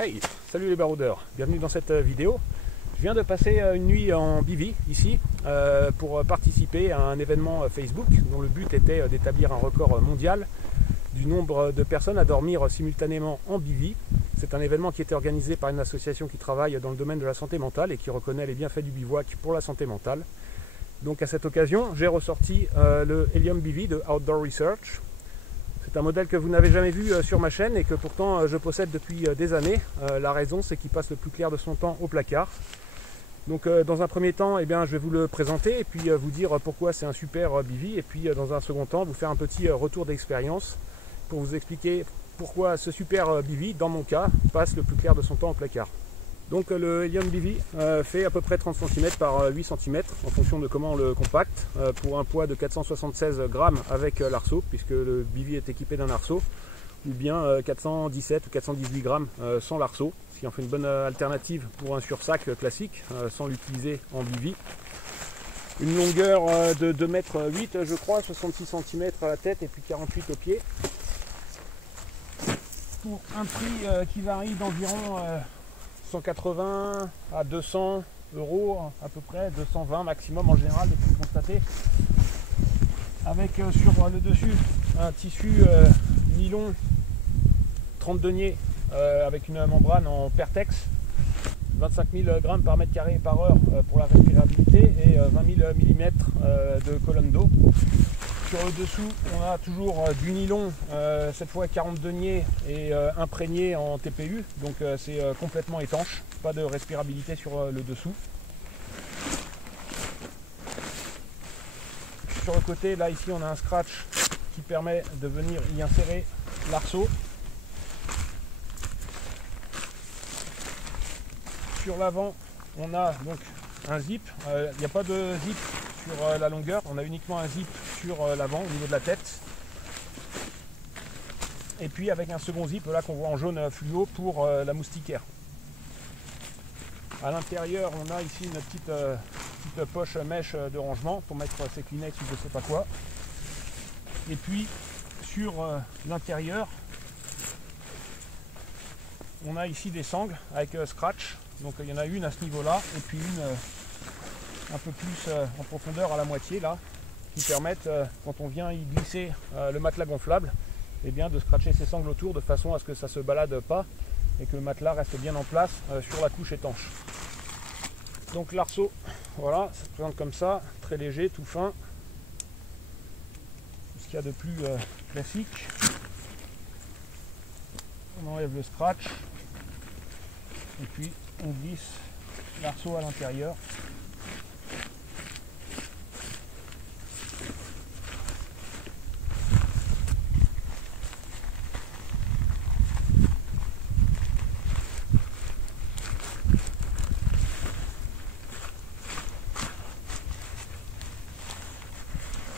Hey, salut les baroudeurs, bienvenue dans cette vidéo. Je viens de passer une nuit en bivy ici pour participer à un événement Facebook dont le but était d'établir un record mondial du nombre de personnes à dormir simultanément en bivy. C'est un événement qui était organisé par une association qui travaille dans le domaine de la santé mentale et qui reconnaît les bienfaits du bivouac pour la santé mentale. Donc à cette occasion, j'ai ressorti le Helium Bivy de Outdoor Research. C'est un modèle que vous n'avez jamais vu sur ma chaîne et que pourtant je possède depuis des années. La raison, c'est qu'il passe le plus clair de son temps au placard. Donc dans un premier temps, je vais vous le présenter et puis vous dire pourquoi c'est un super bivy. Et puis dans un second temps, vous faire un petit retour d'expérience pour vous expliquer pourquoi ce super bivy, dans mon cas, passe le plus clair de son temps au placard. Donc le Helium Bivy fait à peu près 30 cm par 8 cm en fonction de comment on le compacte, pour un poids de 476 grammes avec l'arceau, puisque le bivy est équipé d'un arceau, ou bien 417 ou 418 grammes sans l'arceau, ce qui en fait une bonne alternative pour un sursac classique sans l'utiliser en bivy. Une longueur de 2,8 m je crois, 66 cm à la tête et puis 48 au pied, pour un prix qui varie d'environ 180 à 200 euros à peu près, 220 maximum en général depuis constaté, avec sur le dessus un tissu nylon 30 deniers avec une membrane en Pertex, 25 000 grammes par mètre carré par heure pour la respirabilité et 20 000 mm de colonne d'eau. Sur le dessous, on a toujours du nylon, cette fois 40 deniers et imprégné en TPU, donc c'est complètement étanche, pas de respirabilité sur le dessous. Sur le côté, là ici on a un scratch qui permet de venir y insérer l'arceau. Sur l'avant, on a donc un zip, il n'y a pas de zip sur la longueur, on a uniquement un zip sur l'avant au niveau de la tête, et puis avec un second zip là qu'on voit en jaune fluo pour la moustiquaire. À l'intérieur, on a ici une petite poche mèche de rangement pour mettre ses Kleenex ou je sais pas quoi, et puis sur l'intérieur on a ici des sangles avec scratch, donc il y en a une à ce niveau là et puis une un peu plus en profondeur à la moitié là, qui permettent quand on vient y glisser le matelas gonflable, de scratcher ces sangles autour de façon à ce que ça se balade pas et que le matelas reste bien en place sur la couche étanche. Donc l'arceau, voilà, ça se présente comme ça, très léger, tout fin, ce qu'il y a de plus classique. On enlève le scratch et puis on glisse l'arceau à l'intérieur.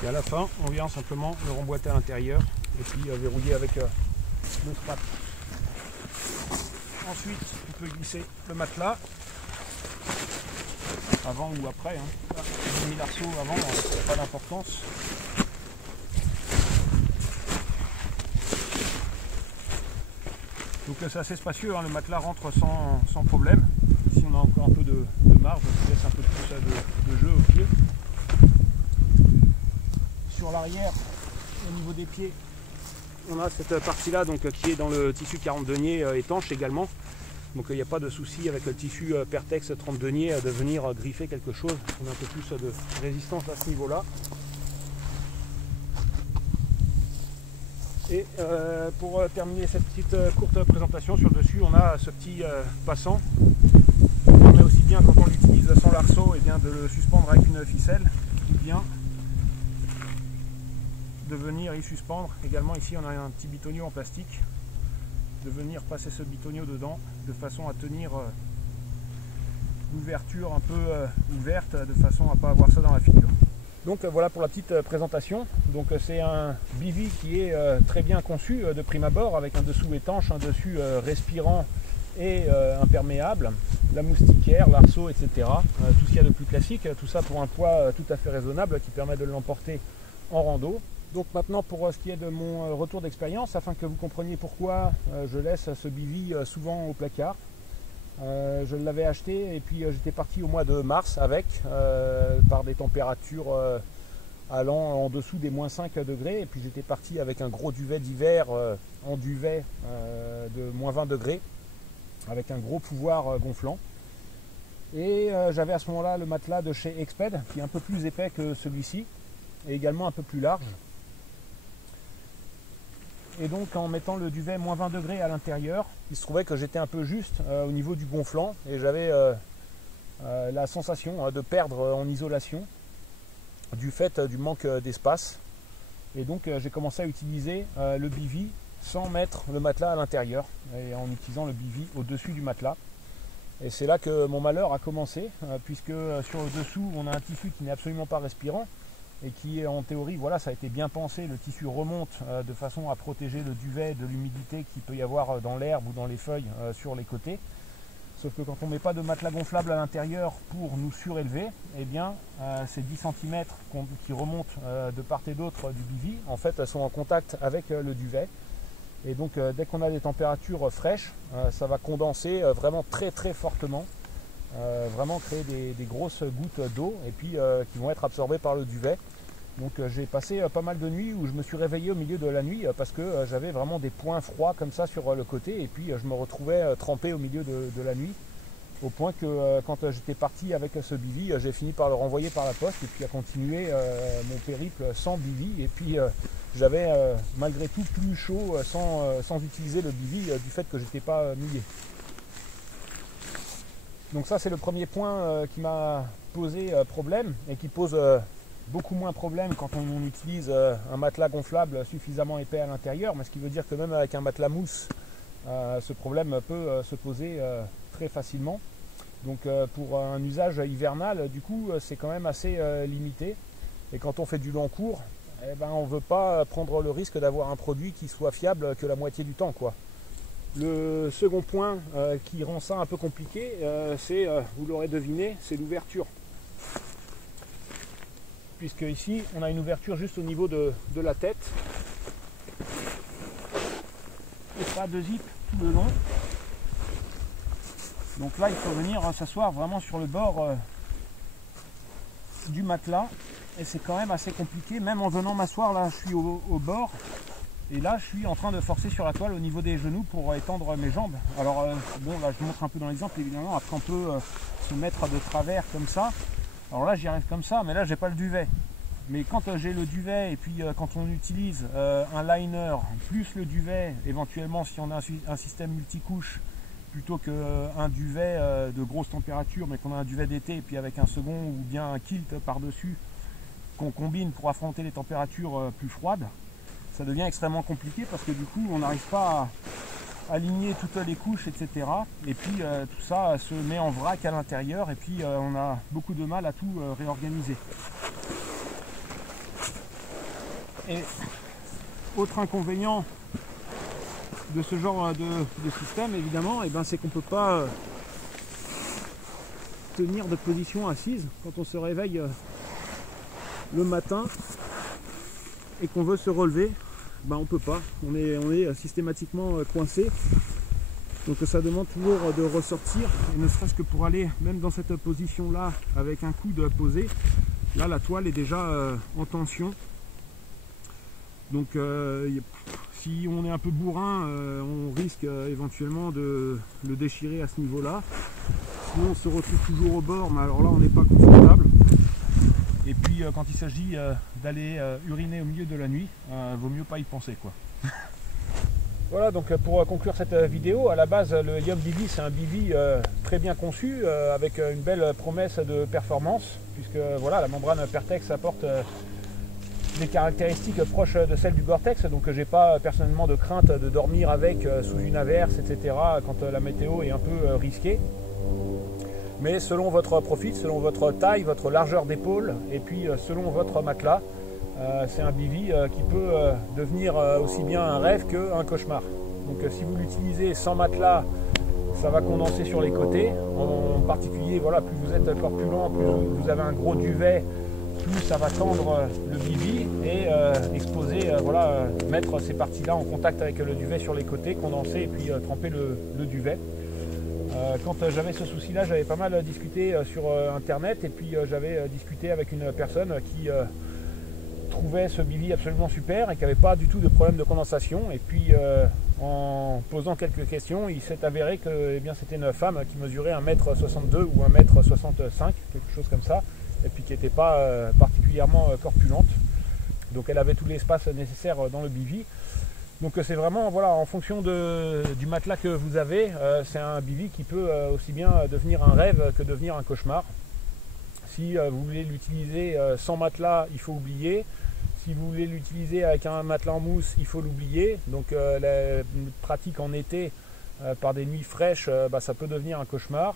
Et à la fin, on vient simplement le remboîter à l'intérieur et puis verrouiller avec le strap. Ensuite, on peut glisser le matelas, avant ou après. Là, j'ai mis l'arceau avant, pas d'importance. Donc c'est assez spacieux, le matelas rentre sans problème. Ici on a encore un peu de marge, qui laisse un peu plus de jeu au pied. Sur l'arrière, au niveau des pieds, on a cette partie là qui est dans le tissu 40 deniers étanche également. Donc il n'y a pas de souci avec le tissu Pertex 30 deniers de venir griffer quelque chose. On a un peu plus de résistance à ce niveau là. Et pour terminer cette petite courte présentation, sur le dessus on a ce petit passant qui permet aussi bien, quand on l'utilise sans l'arceau, de le suspendre avec une ficelle, ou bien de venir y suspendre. Également ici on a un petit bitonio en plastique, de venir passer ce bitonio dedans de façon à tenir l'ouverture un peu ouverte, de façon à ne pas avoir ça dans la figure. Donc voilà pour la petite présentation. Donc c'est un bivy qui est très bien conçu de prime abord, avec un dessous étanche, un dessus respirant et imperméable, la moustiquaire, l'arceau, etc. Tout ce qu'il y a de plus classique, tout ça pour un poids tout à fait raisonnable qui permet de l'emporter en rando. Donc maintenant pour ce qui est de mon retour d'expérience, afin que vous compreniez pourquoi je laisse ce bivy souvent au placard. Je l'avais acheté et puis j'étais parti au mois de mars avec, par des températures allant en dessous des moins 5 degrés, et puis j'étais parti avec un gros duvet d'hiver en duvet de moins 20 degrés, avec un gros pouvoir gonflant. Et j'avais à ce moment-là le matelas de chez Exped, qui est un peu plus épais que celui-ci, et également un peu plus large. Et donc en mettant le duvet moins 20 degrés à l'intérieur, il se trouvait que j'étais un peu juste au niveau du gonflant, et j'avais la sensation de perdre en isolation du fait du manque d'espace. Et donc j'ai commencé à utiliser le bivy sans mettre le matelas à l'intérieur, et en utilisant le bivy au-dessus du matelas. Et c'est là que mon malheur a commencé, puisque sur le dessous on a un tissu qui n'est absolument pas respirant, et qui est en théorie, voilà, ça a été bien pensé, le tissu remonte de façon à protéger le duvet de l'humidité qu'il peut y avoir dans l'herbe ou dans les feuilles sur les côtés. Sauf que quand on ne met pas de matelas gonflable à l'intérieur pour nous surélever, eh bien ces 10 cm qui remontent de part et d'autre du bivy, en fait, sont en contact avec le duvet. Et donc dès qu'on a des températures fraîches, ça va condenser vraiment très très fortement. Vraiment créer des grosses gouttes d'eau et puis qui vont être absorbées par le duvet. Donc j'ai passé pas mal de nuits où je me suis réveillé au milieu de la nuit parce que j'avais vraiment des points froids comme ça sur le côté, et puis je me retrouvais trempé au milieu de la nuit, au point que quand j'étais parti avec ce bivy, j'ai fini par le renvoyer par la poste et puis à continuer mon périple sans bivy, et puis j'avais malgré tout plus chaud sans utiliser le bivy du fait que j'étais pas mouillé. Donc ça c'est le premier point qui m'a posé problème, et qui pose beaucoup moins problème quand on utilise un matelas gonflable suffisamment épais à l'intérieur, mais ce qui veut dire que même avec un matelas mousse, ce problème peut se poser très facilement. Donc pour un usage hivernal, du coup, c'est quand même assez limité. Et quand on fait du long cours, eh ben, on ne veut pas prendre le risque d'avoir un produit qui soit fiable que la moitié du temps, quoi. Le second point qui rend ça un peu compliqué, c'est, vous l'aurez deviné, c'est l'ouverture. Puisque ici, on a une ouverture juste au niveau de la tête. Et pas de zip tout le long. Donc là, il faut venir s'asseoir vraiment sur le bord du matelas. Et c'est quand même assez compliqué, même en venant m'asseoir, là, je suis au bord. Et là, je suis en train de forcer sur la toile au niveau des genoux pour étendre mes jambes. Alors, bon, là, je montre un peu dans l'exemple, évidemment. Après, on peut se mettre de travers comme ça. Alors là, j'y arrive comme ça, mais là, j'ai pas le duvet. Mais quand j'ai le duvet, et puis quand on utilise un liner, plus le duvet, éventuellement, si on a un système multicouche, plutôt qu'un duvet de grosse température, mais qu'on a un duvet d'été, et puis avec un second, ou bien un kilt par-dessus, qu'on combine pour affronter les températures plus froides, ça devient extrêmement compliqué parce que du coup on n'arrive pas à aligner toutes les couches, etc. Et puis tout ça se met en vrac à l'intérieur, et puis on a beaucoup de mal à tout réorganiser. Et autre inconvénient de ce genre de système, évidemment, et ben, c'est qu'on ne peut pas tenir de position assise quand on se réveille le matin et qu'on veut se relever. Ben, on peut pas, on est systématiquement coincé, donc ça demande toujours de ressortir, et ne serait-ce que pour aller même dans cette position là avec un coude posé, là la toile est déjà en tension, donc si on est un peu bourrin, on risque éventuellement de le déchirer à ce niveau là, sinon on se retrouve toujours au bord, mais alors là on n'est pas confortable. Et puis quand il s'agit d'aller uriner au milieu de la nuit, vaut mieux pas y penser, quoi. Voilà, donc pour conclure cette vidéo, à la base le Yum Bivy, c'est un bivy très bien conçu, avec une belle promesse de performance, puisque voilà, la membrane Pertex apporte des caractéristiques proches de celles du Gore-Tex, donc j'ai pas personnellement de crainte de dormir avec sous une averse, etc. quand la météo est un peu risquée. Mais selon votre profil, selon votre taille, votre largeur d'épaule, et puis selon votre matelas, c'est un bivy qui peut devenir aussi bien un rêve qu'un cauchemar. Donc si vous l'utilisez sans matelas, ça va condenser sur les côtés. En particulier, voilà, plus vous êtes corpulent, plus vous avez un gros duvet, plus ça va tendre le bivy et exposer, mettre ces parties-là en contact avec le duvet sur les côtés, condenser et puis tremper le duvet. Quand j'avais ce souci-là, j'avais pas mal discuté sur internet et puis j'avais discuté avec une personne qui trouvait ce bivy absolument super et qui n'avait pas du tout de problème de condensation. Et puis en posant quelques questions, il s'est avéré que c'était une femme qui mesurait 1m62 ou 1m65, quelque chose comme ça, et puis qui n'était pas particulièrement corpulente. Donc elle avait tout l'espace nécessaire dans le bivy. Donc c'est vraiment, voilà, en fonction du matelas que vous avez, c'est un bivy qui peut aussi bien devenir un rêve que devenir un cauchemar. Si vous voulez l'utiliser sans matelas, il faut oublier. Si vous voulez l'utiliser avec un matelas en mousse, il faut l'oublier. Donc la pratique en été par des nuits fraîches, ça peut devenir un cauchemar.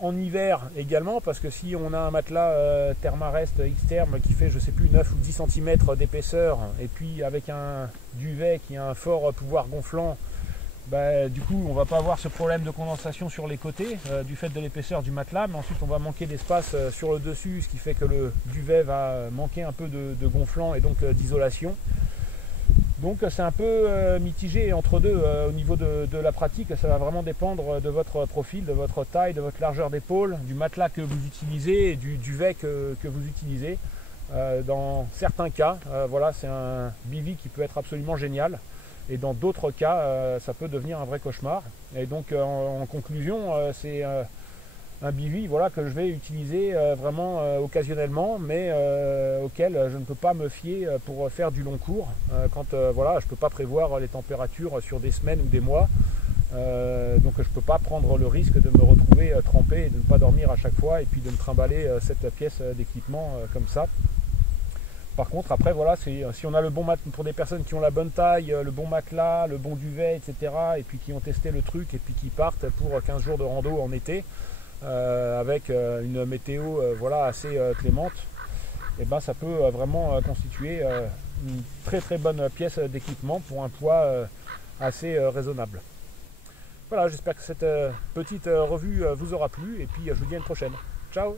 En hiver également, parce que si on a un matelas Thermarest X-Term qui fait je sais plus 9 ou 10 cm d'épaisseur et puis avec un duvet qui a un fort pouvoir gonflant, du coup on va pas avoir ce problème de condensation sur les côtés du fait de l'épaisseur du matelas, mais ensuite on va manquer d'espace sur le dessus, ce qui fait que le duvet va manquer un peu de gonflant et donc d'isolation. Donc c'est un peu mitigé entre deux au niveau de la pratique. Ça va vraiment dépendre de votre profil, de votre taille, de votre largeur d'épaule, du matelas que vous utilisez et du duvet que vous utilisez. Dans certains cas, c'est un bivy qui peut être absolument génial, et dans d'autres cas, ça peut devenir un vrai cauchemar. Et donc en conclusion, c'est un bivy que je vais utiliser vraiment occasionnellement, mais auquel je ne peux pas me fier pour faire du long cours, quand je ne peux pas prévoir les températures sur des semaines ou des mois, donc je ne peux pas prendre le risque de me retrouver trempé et de ne pas dormir à chaque fois et puis de me trimballer cette pièce d'équipement comme ça. Par contre, après, si on a le bon matelas, pour des personnes qui ont la bonne taille, le bon matelas, le bon duvet, etc., et puis qui ont testé le truc et puis qui partent pour 15 jours de rando en été, avec une météo assez clémente, et ça peut vraiment constituer une très très bonne pièce d'équipement pour un poids assez raisonnable. Voilà, j'espère que cette petite revue vous aura plu et puis je vous dis à une prochaine. Ciao!